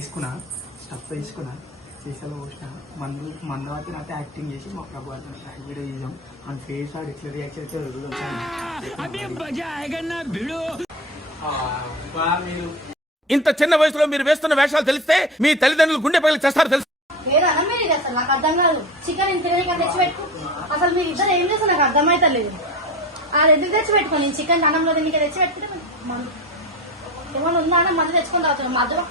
తీసుకున్నా, స్టఫ్ తీసుకున్నా, సీసాలో పోసిన మందవాతి నాతో యాక్టింగ్ చేసి మా ప్రభు వీడియో చేసాం. మన ఫేస్ ఆడు ఎట్లా రియాక్ట్ అయితే ఇంత చిన్న వయసులో మీరు వేస్తున్న వేషాలు తెలిస్తే మీ తల్లిదండ్రులు గుండె పగిలి చేస్తారు తెలుసు. నాకు అర్థం కాదు. చికెన్ ఇంత తెచ్చిపెట్టు. అసలు మీరు ఇద్దరు ఏం చేస్తారు నాకు అర్థమైతే లేదు. అది ఎందుకు తెచ్చిపెట్టుకో, నేను చికెన్ అన్నంలో దీనికి తెచ్చి పెట్టుకుంటే ఏమన్నా ఉందా అని మళ్ళీ తెచ్చుకొని తాగుతున్నాను. మధ్యలో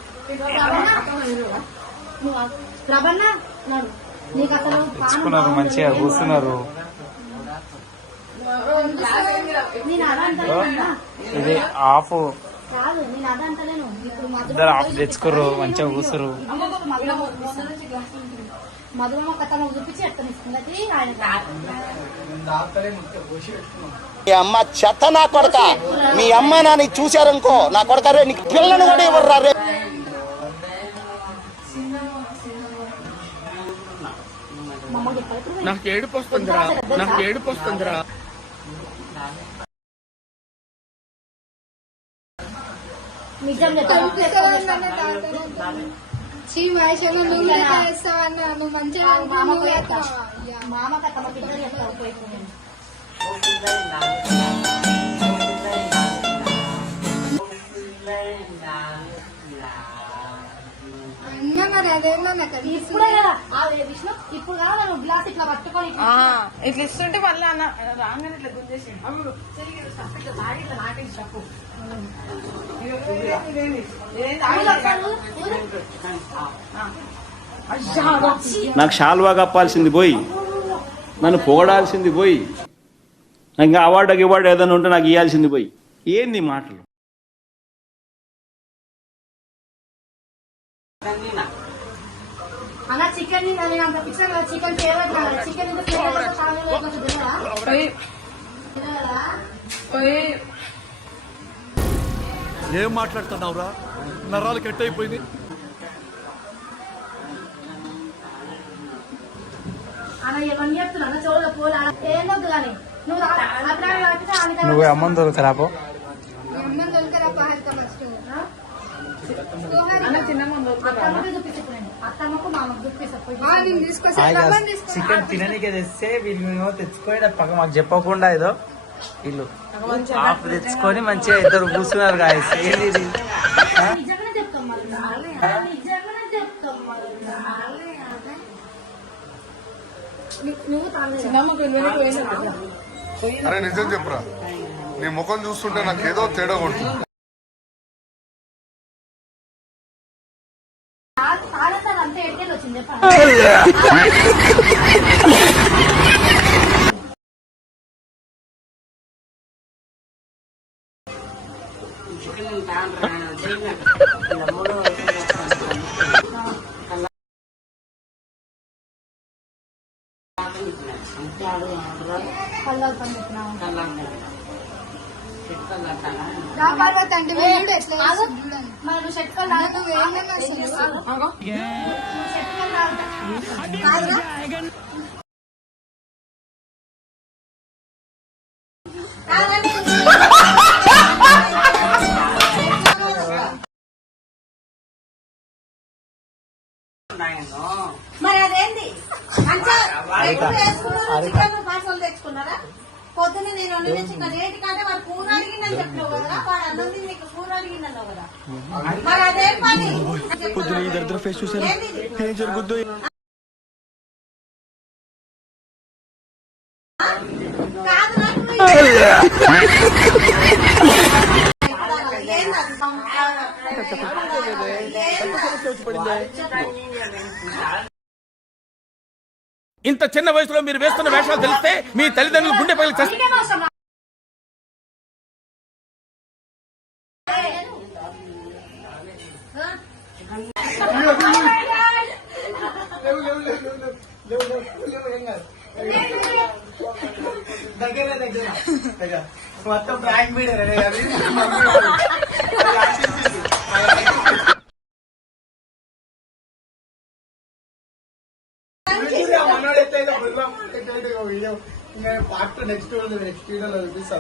ప్రభన్న నీకు అసలు మంచిగా కూర్చున్నారు. నేను అలా అంటలేను. ఇది ఆఫ్ కాదు, నేను అలా అంటలేను. ఇద్దరు ఆఫ్ తెచ్చుకోరు, మంచిగా కూర్చురు. మధురమ్మ కథ చూపించి ఎత్తని మీ అమ్మ చెత్త నా కొడక. మీ అమ్మ నాని చూశారనుకో నా కొడక రే నీకు పిల్లను కూడా ఇవ్వరు రే. నాకు ఏడుపు వస్తుందిరా, నాకు ఏడుపు వస్తుందిరా. నిజం మామ కథ ఇద్దరు చెప్తావు. ఇప్పుడు కాదు గ్లాస్ ఇట్లా పట్టుకొని ఇట్లా ఇస్తుంటే మళ్ళీ రాగానే ఇట్లా గుంజేసి నాకు షాల్వా కప్పాల్సింది పోయి, నన్ను పొగడాల్సింది పోయి, ఇంకా అవార్డు ఏదైనా ఉంటే నాకు ఇవ్వాల్సింది పోయి. ఏంది మాటలు? అలా చికెన్ చికెన్ ఫేవరెట్. చికెన్ ఏం మాట్లాడుతున్నావురా? నరాలు కట్ అయిపోయింది. అలా ఏమని చెప్తున్నా చూడదు పోలా ఏం వద్దు కానీ నువ్వు అమ్మని దొరకరాపో. చికెన్ తిననీకే తెస్తే వీళ్ళు తెచ్చుకొని పక్క మాకు చెప్పకుండా ఏదో వీళ్ళు ఆఫ్ తెచ్చుకొని మంచిగా ఇద్దరు కూర్చున్నారు. గాయస్ ఏంది అరే నిజం చెప్పురా, నీ ముఖం చూస్తుంటే నాకు ఏదో తేడా కొడుతుంది. మరి అదేంటి పార్సల్ తెచ్చుకున్నారా? పొద్దున్న నేను వండిన చికెన్ రేటు కంటే వాడు కూర అడిగిందని చెప్పినావు కదా, వాడు అన్నది నీకు కూర అడిగిందన్నావు కదా, మరి అదేం పని? పొద్దున ఈ దరిద్ర ఫేస్ చూసారు, ఏం జరుగుద్దు? ఇంత చిన్న వయసులో మీరు వేస్తున్న వేషాలు తెలిస్తే మీ తల్లిదండ్రులు గుండె పగిలి చేస్తారు. దగ్గర మొత్తం బ్రాండ్ మీడియా మనోడైతే పార్ట్ నెక్స్ట్ వీడియోలో చూపిస్తా.